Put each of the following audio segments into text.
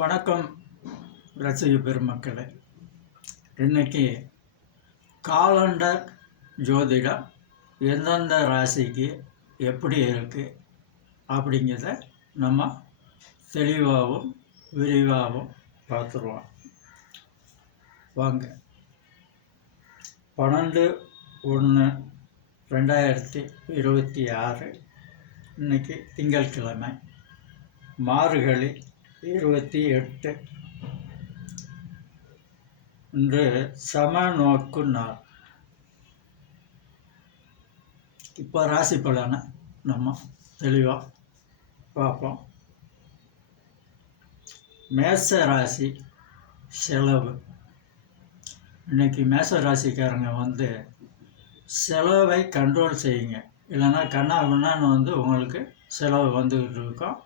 வணக்கம் ரசிக பெருமக்களே. இன்னைக்கு காலண்டர் ஜோதிடம் எந்தெந்த ராசிக்கு எப்படி இருக்குது அப்படிங்கிறத நம்ம தெளிவாகவும் விரிவாகவும் பார்த்துருவோம். வாங்க. பன்னெண்டு ஒன்று ரெண்டாயிரத்தி இருபத்தி ஆறு இன்னைக்கு திங்கட்கிழமை. மார்கழி இருபத்தி எட்டு இன்று சமநோக்கு நாள். இப்போ ராசி பலனை நம்ம தெளிவாக பார்ப்போம். மேச ராசி செலவு. இன்னைக்கு மேச ராசிக்காரங்க வந்து செலவை கண்ட்ரோல் செய்யுங்க. இல்லைன்னா கண்ணா கண்ணான்னு வந்து உங்களுக்கு செலவு வந்துக்கிட்டு இருக்கோம்.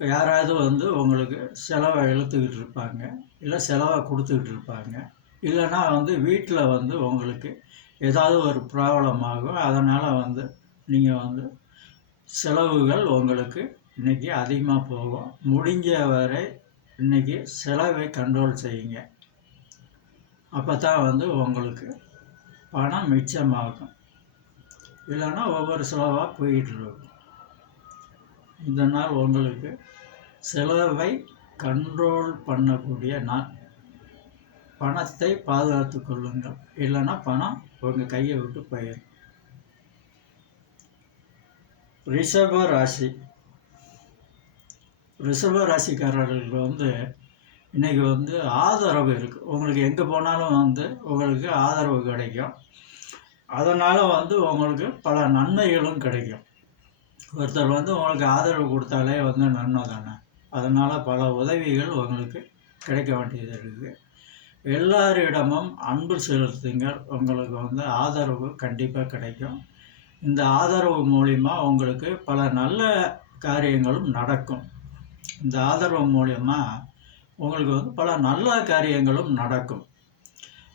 யாராவது வந்து உங்களுக்கு செலவை இழுத்துக்கிட்டு இருப்பாங்க இல்லை செலவை கொடுத்துக்கிட்டு இருப்பாங்க இல்லைன்னா வந்து வீட்டில் வந்து உங்களுக்கு ஏதாவது ஒரு ப்ராப்ளம் ஆகும் அதனால் வந்து நீங்கள் வந்து செலவுகள் உங்களுக்கு இன்றைக்கி அதிகமாக போகும். முடிஞ்ச வரை இன்றைக்கி செலவை கண்ட்ரோல் செய்யுங்க. அப்போ தான் வந்து உங்களுக்கு பணம் மிச்சமாகும். இல்லைன்னா ஒவ்வொரு செலவாக போயிட்டு இருக்கும். இந்த நாள் உங்களுக்கு செலவை கண்ட்ரோல் பண்ணக்கூடிய நாள். பணத்தை பாதுகாத்து கொள்ளுங்கள். இல்லைன்னா பணம் உங்கள் கையை விட்டு போயிடும் ரிஷப ராசி. ரிஷப ராசிக்காரர்களுக்கு வந்து இன்றைக்கி வந்து ஆதரவு இருக்குது உங்களுக்கு எங்கே போனாலும் வந்து உங்களுக்கு ஆதரவு கிடைக்கும். அதனால் வந்து உங்களுக்கு பல நன்மைகளும் கிடைக்கும். ஒருத்தர் வந்து உங்களுக்கு ஆதரவு கொடுத்தாலே வந்து நன்மை தானே? அதனால் பல உதவிகள் உங்களுக்கு கிடைக்க வேண்டியது இருக்குது எல்லாரிடமும் அன்பு செலுத்துங்கள். உங்களுக்கு வந்து ஆதரவு கண்டிப்பாக கிடைக்கும். இந்த ஆதரவு மூலிமா உங்களுக்கு பல நல்ல காரியங்களும் நடக்கும். இந்த ஆதரவு மூலிமா உங்களுக்கு வந்து பல நல்ல காரியங்களும் நடக்கும்.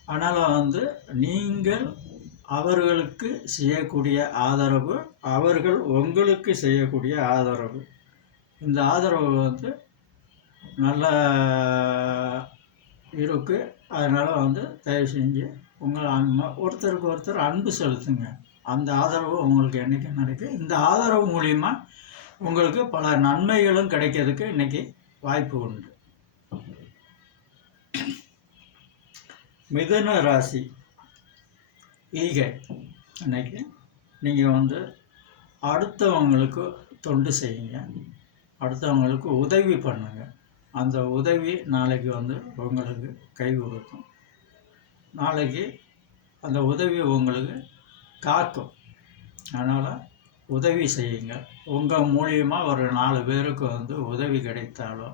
அதனால் வந்து நீங்கள் அவர்களுக்கு செய்யக்கூடிய ஆதரவு அவர்கள் உங்களுக்கு செய்யக்கூடிய ஆதரவு. இந்த ஆதரவு வந்து நல்ல இருக்கு. அதனால் வந்து தயவு செஞ்சு உங்கள் அன்பு ஒருத்தருக்கு ஒருத்தர் அன்பு செலுத்துங்க. அந்த ஆதரவு உங்களுக்கு என்றைக்கு நடக்கும் இந்த ஆதரவு மூலிமா உங்களுக்கு பல நன்மைகளும் கிடைக்கிறதுக்கு இன்றைக்கி வாய்ப்பு உண்டு. மிதுன ராசி. ஈகை. அன்னைக்கு நீங்கள் வந்து அடுத்தவங்களுக்கு தொண்டு செய்யுங்க. அடுத்தவங்களுக்கு உதவி பண்ணுங்க. அந்த உதவி நாளைக்கு வந்து உங்களுக்கு கை கொடுக்கும். நாளைக்கு அந்த உதவி உங்களுக்கு காக்கும். அதனால் உதவி செய்யுங்க. உங்கள் மூலியமாக ஒரு நாலு பேருக்கு வந்து உதவி கிடைத்தாலோ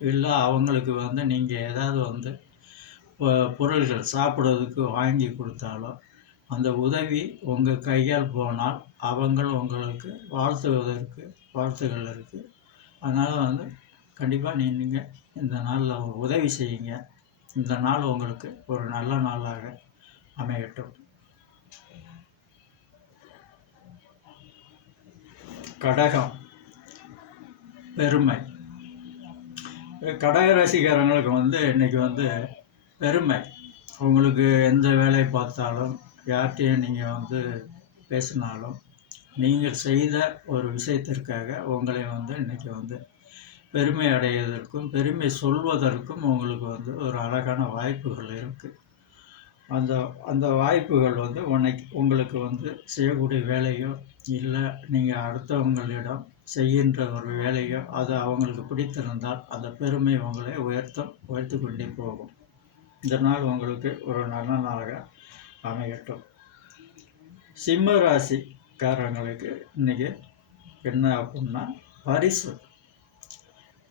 இல்லை அவங்களுக்கு வந்து நீங்கள் ஏதாவது வந்து பொருள்கள் சாப்பிட்றதுக்கு வாங்கி கொடுத்தாலோ அந்த உதவி உங்கள் கையால் போனால் அவங்கள் உங்களுக்கு வாழ்த்துவதற்கு வாழ்த்துகள் இருக்குது அதனால் வந்து கண்டிப்பாக நீங்கள் இந்த நாளில் உதவி செய்யுங்க. இந்த நாள் உங்களுக்கு ஒரு நல்ல நாளாக அமையட்டும். கடகம். பெருமை. கடக ரசிகரங்களுக்கு வந்து இன்றைக்கி வந்து பெருமை. உங்களுக்கு எந்த வேலையை பார்த்தாலும் யார்கிட்டையும் நீங்கள் வந்து பேசினாலும் நீங்கள் செய்த ஒரு விஷயத்திற்காக உங்களை வந்து இன்றைக்கி வந்து பெருமை அடைவதற்கும் பெருமை சொல்வதற்கும் உங்களுக்கு வந்து ஒரு அழகான வாய்ப்புகள் இருக்குது அந்த அந்த வாய்ப்புகள் வந்து உனக்கு உங்களுக்கு வந்து செய்யக்கூடிய வேலையோ இல்லை நீங்கள் அடுத்தவங்களிடம் செய்கின்ற ஒரு வேலையோ அது அவங்களுக்கு பிடித்திருந்தால் அந்த பெருமை உங்களை உயர்த்த உயர்த்து கொண்டே போகும். இந்த நாள் உங்களுக்கு ஒரு நல்ல நாளாக அமையட்டும் சிம்ம ராசிக்காரங்களுக்கு இன்னைக்கு என்ன அப்படின்னா பரிசு.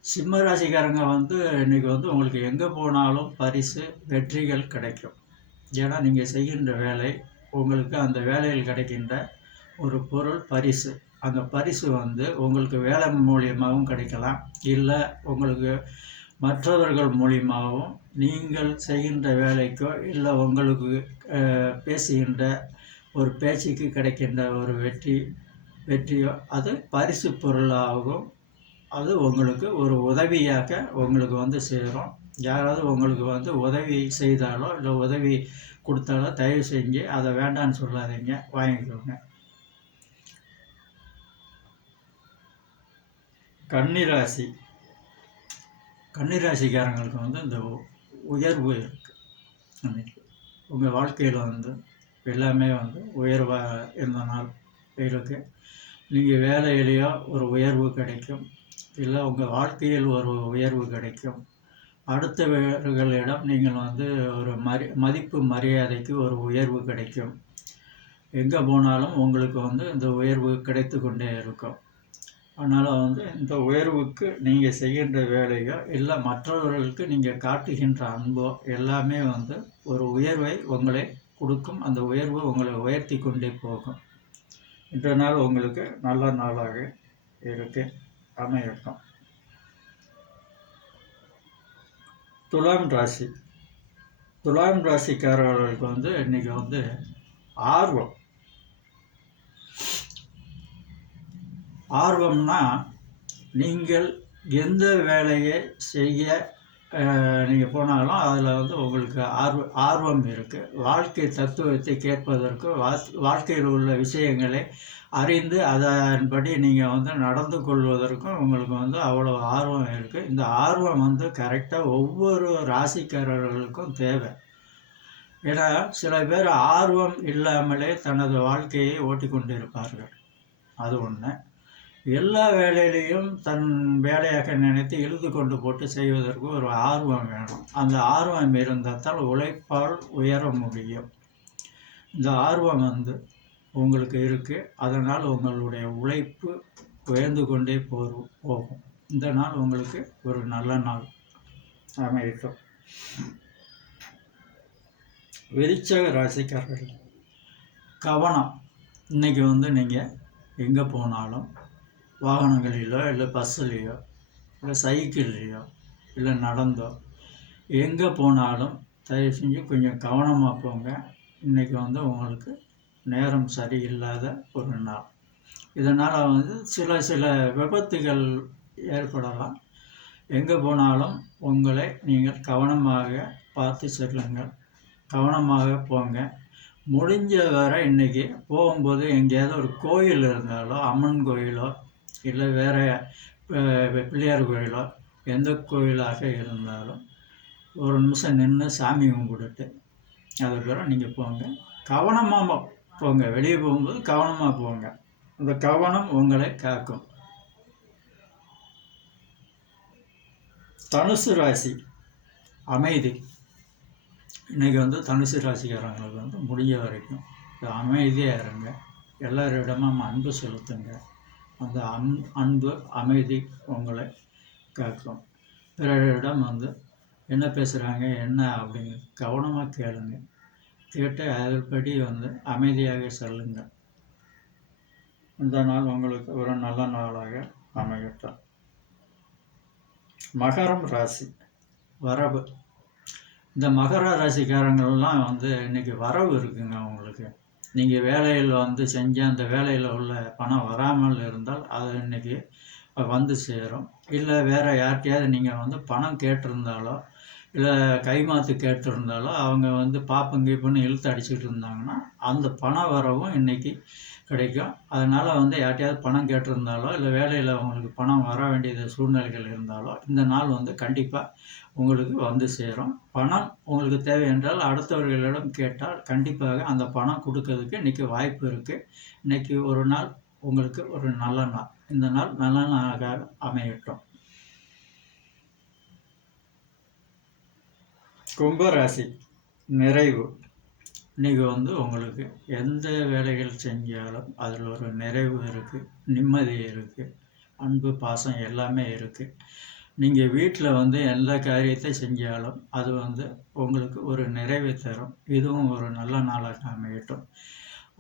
சிம்ம ராசிக்காரங்க வந்து இன்னைக்கு வந்து உங்களுக்கு எங்கே போனாலும் பரிசு வெற்றிகள் கிடைக்கும். ஏன்னா நீங்கள் செய்கின்ற வேலை உங்களுக்கு அந்த வேலையில் கிடைக்கின்ற ஒரு பொருள் பரிசு. அந்த பரிசு வந்து உங்களுக்கு வேலை மூலியமாகவும் கிடைக்கலாம். இல்லை உங்களுக்கு மற்றவர்கள் மூலியமாகவும் நீங்கள் செய்கின்ற வேலைக்கோ இல்லை உங்களுக்கு பேசுகின்ற ஒரு பேச்சுக்கு கிடைக்கின்ற ஒரு வெற்றி வெற்றியோ அது பரிசு பொருளாகவும் அது உங்களுக்கு ஒரு உதவியாக உங்களுக்கு வந்து சேரும். யாராவது உங்களுக்கு வந்து உதவி செய்தாலோ இல்லை உதவி கொடுத்தாலோ தயவு செஞ்சு அதை வேண்டான்னு சொல்லாதீங்க வாங்கிக்கோங்க. கன்னிராசி. கன்னிராசிக்காரங்களுக்கு வந்து இந்த உயர்வு இருக்குது உங்கள் வாழ்க்கையில் வந்து எல்லாமே வந்து உயர்வாக இருந்த நாள் இருக்குது நீங்கள் வேலையிலேயோ ஒரு உயர்வு கிடைக்கும். இல்லை உங்கள் வாழ்க்கையில் ஒரு உயர்வு கிடைக்கும். அடுத்தவர்களிடம் நீங்கள் வந்து ஒரு மரி மதிப்பு மரியாதைக்கு ஒரு உயர்வு கிடைக்கும். எங்கே போனாலும் உங்களுக்கு வந்து இந்த உயர்வு கிடைத்து கொண்டே இருக்கும். அதனால் வந்து இந்த உயர்வுக்கு நீங்கள் செய்கின்ற வேலையோ இல்லை மற்றவர்களுக்கு நீங்கள் காட்டுகின்ற அன்போ எல்லாமே வந்து ஒரு உயர்வை உங்களை கொடுக்கும். அந்த உயர்வு உங்களை உயர்த்தி கொண்டே போகும். இன்ற நாள் உங்களுக்கு நல்ல நாளாக இருக்கு. அமையட்டும். துலாம் ராசி. துலாம் ராசிக்காரர்களுக்கு வந்து இன்றைக்கி வந்து ஆர்வம். ஆர்வம்னா நீங்கள் எந்த வேலையை செய்ய நீங்கள் போனாலும் அதில் வந்து உங்களுக்கு ஆர்வ ஆர்வம் இருக்குது வாழ்க்கை தத்துவத்தை கேட்பதற்கு வாழ்க்கையில் உள்ள விஷயங்களை அறிந்து அதன்படி நீங்கள் வந்து நடந்து கொள்வதற்கும் உங்களுக்கு வந்து அவ்வளோ ஆர்வம் இருக்குது இந்த ஆர்வம் வந்து கரெக்டாக ஒவ்வொரு ராசிக்காரர்களுக்கும் தேவை. ஏன்னா சில பேர் ஆர்வம் இல்லாமலே தனது வாழ்க்கையை ஓட்டி கொண்டு இருப்பார்கள் அது ஒன்று எல்லா வேலையிலையும் தன் வேலையாக நினைத்து இழுத்து கொண்டு போட்டு செய்வதற்கு ஒரு ஆர்வம் வேணும். அந்த ஆர்வம் இருந்தால் உழைப்பால் உயர முடியும். இந்த ஆர்வம் வந்து உங்களுக்கு இருக்குது அதனால் உங்களுடைய உழைப்பு உயர்ந்து கொண்டே போகும் போகும். இந்த நாள் உங்களுக்கு ஒரு நல்ல நாள் அமைக்கும் விரிச்சக ராசிக்காரர்கள் கவனம். இன்றைக்கி வந்து நீங்கள் எங்கே போனாலும் வாகனங்களிலோ இல்லை பஸ்ஸுலேயோ இல்லை சைக்கிள்லேயோ இல்லை நடந்தோ எங்கே போனாலும் தயவு செஞ்சு கொஞ்சம் கவனமாக போங்க. இன்றைக்கி வந்து உங்களுக்கு நேரம் சரியில்லாத ஒரு நாள். இதனால் வந்து சில சில விபத்துகள் ஏற்படலாம். எங்கே போனாலும் உங்களை நீங்கள் கவனமாக பார்த்து செல்லுங்கள். கவனமாக போங்க. முடிஞ்ச வரை இன்றைக்கி போகும்போது எங்கேயாவது ஒரு கோயில் இருந்தாலோ அம்மன் கோயிலோ இல்லை வேறு பிள்ளையார் கோயிலோ எந்த கோயிலாக இருந்தாலும் ஒரு நிமிஷம் நின்று சாமி கும்பிட்டுட்டு அதுக்கப்புறம் நீங்கள் போங்க. கவனமாக போங்க. வெளியே போகும்போது கவனமாக போங்க. அந்த கவனம் உங்களை காக்கும். தனுசு ராசி அமைதி. இன்றைக்கி வந்து தனுசு ராசிக்காரங்களுக்கு வந்து முடிஞ்ச வரைக்கும் அமைதியாக இருங்க. எல்லாரிடமும் அன்பு செலுத்துங்க. அந்த அன் அன்பு அமைதி உங்களை காக்கும். பிறரிடம் வந்து என்ன பேசுகிறாங்க என்ன அப்படிங்க கவனமாக கேளுங்க. கேட்டு அதன்படி வந்து அமைதியாக செல்லுங்க. இந்த நாள் உங்களுக்கு ஒரு நல்ல நாளாக அமையட்டும். மகரம் ராசி வரவு. இந்த மகர ராசிக்காரங்கள்லாம் வந்து இன்றைக்கி வரவு இருக்குங்க அவங்களுக்கு. நீங்கள் வேலையில் வந்து செஞ்ச அந்த வேலையில் உள்ள பணம் வராமல் இருந்தால் அது இன்றைக்கி வந்து சேரும். இல்லை வேறு யார்கிட்டையாவது நீங்கள் வந்து பணம் கேட்டிருந்தாலோ இல்லை கைமாத்து கேட்டிருந்தாலோ அவங்க வந்து பாப்பங்கீப்புன்னு இழுத்து அடிச்சுட்டு இருந்தாங்கன்னா அந்த பண வரவும் இன்றைக்கி கிடைக்கும். அதனால் வந்து யார்கிட்டயாவது பணம் கேட்டிருந்தாலோ இல்லை வேலையில் அவங்களுக்கு பணம் வர வேண்டிய சூழ்நிலைகள் இருந்தாலோ இந்த நாள் வந்து கண்டிப்பாக உங்களுக்கு வந்து சேரும். பணம் உங்களுக்கு தேவை என்றால் அடுத்தவர்களிடம் கேட்டால் கண்டிப்பாக அந்த பணம் கொடுக்கறதுக்கு இன்றைக்கி வாய்ப்பு இருக்குது இன்றைக்கி ஒரு நாள் உங்களுக்கு ஒரு நல்ல நாள். இந்த நாள் நல்ல நாளாக அமையட்டும். கும்பராசி நிறைவு. இன்றைக்கி வந்து உங்களுக்கு எந்த வேலைகள் செஞ்சாலும் அதில் ஒரு நிறைவு இருக்குது நிம்மதி இருக்குது அன்பு பாசம் எல்லாமே இருக்குது நீங்கள் வீட்டில் வந்து எந்த காரியத்தை செஞ்சாலும் அது வந்து உங்களுக்கு ஒரு நிறைவை தரும். இதுவும் ஒரு நல்ல நாளாக அமையட்டும்.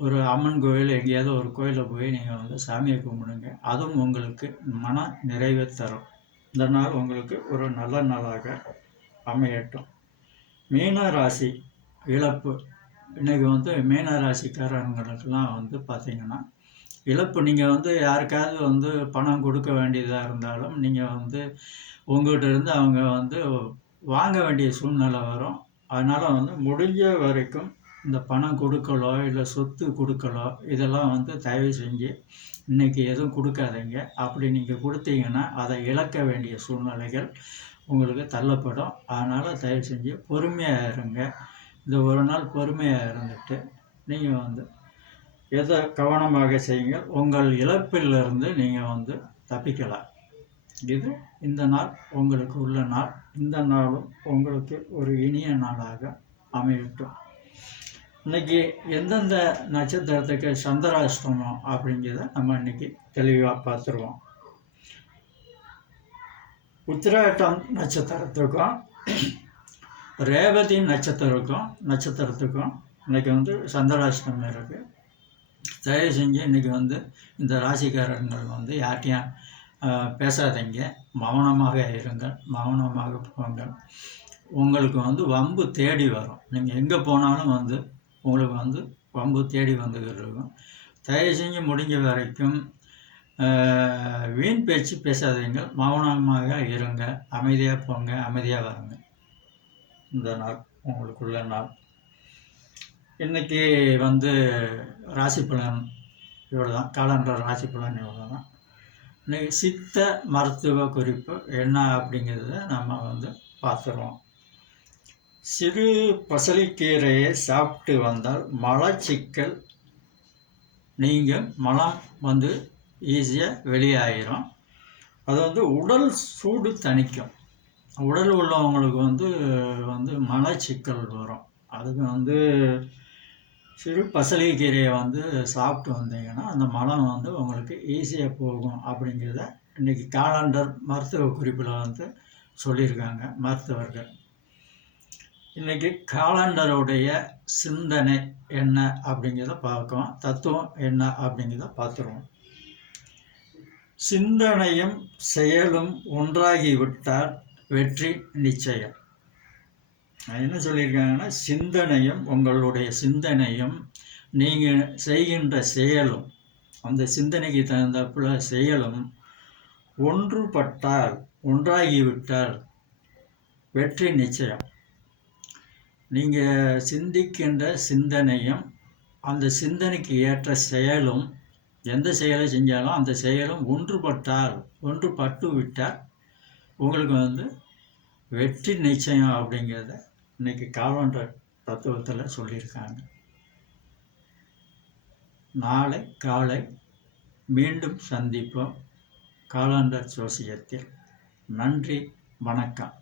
ஒரு அம்மன் கோயில் எங்கேயாவது ஒரு கோயிலில் போய் நீங்கள் வந்து சாமியை கும்பிடுங்க. அதுவும் உங்களுக்கு மன நிறைவை தரும். இந்த நாள் உங்களுக்கு ஒரு நல்ல நாளாக அமையட்டும். மீன ராசி இழப்பு. இன்றைக்கி வந்து மீன ராசிக்காரங்களுக்கெல்லாம் வந்து பார்த்திங்கன்னா இழப்பு. நீங்கள் வந்து யாருக்காவது வந்து பணம் கொடுக்க வேண்டியதாக இருந்தாலும் நீங்கள் வந்து உங்கள்கிட்ட இருந்து அவங்க வந்து வாங்க வேண்டிய சூழ்நிலை வரும். அதனால் வந்து முடிஞ்ச வரைக்கும் இந்த பணம் கொடுக்கலோ இல்லை சொத்து கொடுக்கலோ இதெல்லாம் வந்து தயவு செஞ்சு இன்றைக்கி எதுவும் கொடுக்காதீங்க. அப்படி நீங்கள் கொடுத்தீங்கன்னா அதை இழக்க வேண்டிய சூழ்நிலைகள் உங்களுக்கு தள்ளப்படும். அதனால் தயவு செஞ்சு பொறுமையாக இருங்க. இந்த ஒரு நாள் பொறுமையாக இருந்துட்டு நீங்கள் வந்து எதை கவனமாக செய்யுங்கள் உங்கள் இழப்பிலிருந்து நீங்கள் வந்து தப்பிக்கலாம். இது இந்த நாள் உங்களுக்கு உள்ள நாள். இந்த நாளும் உங்களுக்கு ஒரு இனிய நாளாக அமையட்டும். இன்னைக்கு எந்தெந்த நட்சத்திரத்துக்கு சந்திராஷ்டமம் அப்படிங்கிறத நம்ம இன்னைக்கு தெளிவாக பார்த்துருவோம். உத்திராட்டம் நட்சத்திரத்துக்கும் ரேவதி நட்சத்திரக்கும் நட்சத்திரத்துக்கும் இன்றைக்கி வந்து சந்திராஷ்டமம் இருக்குது தயவு செஞ்சு இன்றைக்கி வந்து இந்த ராசிக்காரங்கள் வந்து யார்ட்டையும் பேசாதீங்க. மௌனமாக இருங்கள். மௌனமாக போங்கள். உங்களுக்கு வந்து வம்பு தேடி வரும். நீங்கள் எங்கே போனாலும் வந்து உங்களுக்கு வந்து வம்பு தேடி வந்துக்கிட்டு இருக்கும். தயவு செஞ்சு முடிஞ்ச வரைக்கும் வீண் பேச்சு பேசாதீங்க. மௌனமாக இருங்க. அமைதியாக போங்க. அமைதியாக வருங்க. இந்த நாள் உங்களுக்குள்ள நாள். இன்றைக்கி வந்து ராசி பலன் இவ்வளோ தான் காலண்டர் ராசி பலன் இவ்வளோ தான் இன்றைக்கி சித்த மருத்துவ குறிப்பு என்ன அப்படிங்கிறத நம்ம வந்து பார்த்துருவோம். சிறு பசலிக்கீரையை சாப்பிட்டு வந்தால் மலச்சிக்கல் நீங்கள் மலம் வந்து ஈஸியாக வெளியாயிரும். அது வந்து உடல் சூடு தணிக்கும். உடல் உள்ளவங்களுக்கு வந்து வந்து மலச்சிக்கல் வரும். அதுக்கு வந்து சிறு பசலிக்கீரையை வந்து சாப்பிட்டு வந்தீங்கன்னா அந்த மலம் வந்து உங்களுக்கு ஈஸியாக போகும் அப்படிங்கிறத இன்றைக்கி காலண்டர் மருத்துவ குறிப்பில் வந்து சொல்லியிருக்காங்க மருத்துவர்கள். இன்றைக்கி காலண்டருடைய சிந்தனை என்ன அப்படிங்கிறத பார்க்கோம் தத்துவம் என்ன அப்படிங்கிறத பார்த்துருவோம். சிந்தனையும் செயலும் ஒன்றாகிவிட்டால் வெற்றி நிச்சயம். நான் என்ன சொல்லியிருக்காங்கன்னா சிந்தனையும் உங்களுடைய சிந்தனையும் நீங்கள் செய்கின்ற செயலும் அந்த சிந்தனைக்கு தகுந்தப்புல செயலும் ஒன்றுபட்டால் ஒன்றாகிவிட்டால் வெற்றி நிச்சயம். நீங்கள் சிந்திக்கின்ற சிந்தனையும் அந்த சிந்தனைக்கு ஏற்ற செயலும் எந்த செயலை செஞ்சாலும் அந்த செயலும் ஒன்றுபட்டால் ஒன்றுபட்டு விட்டால் உங்களுக்கு வந்து வெற்றி நிச்சயம் அப்படிங்கிறத இன்னைக்கு காலண்டர் தத்துவத்தில் சொல்லியிருக்காங்க. நாளை காலை மீண்டும் சந்திப்போம். காலண்டர் ஜோசியத்தில் நன்றி வணக்கம்.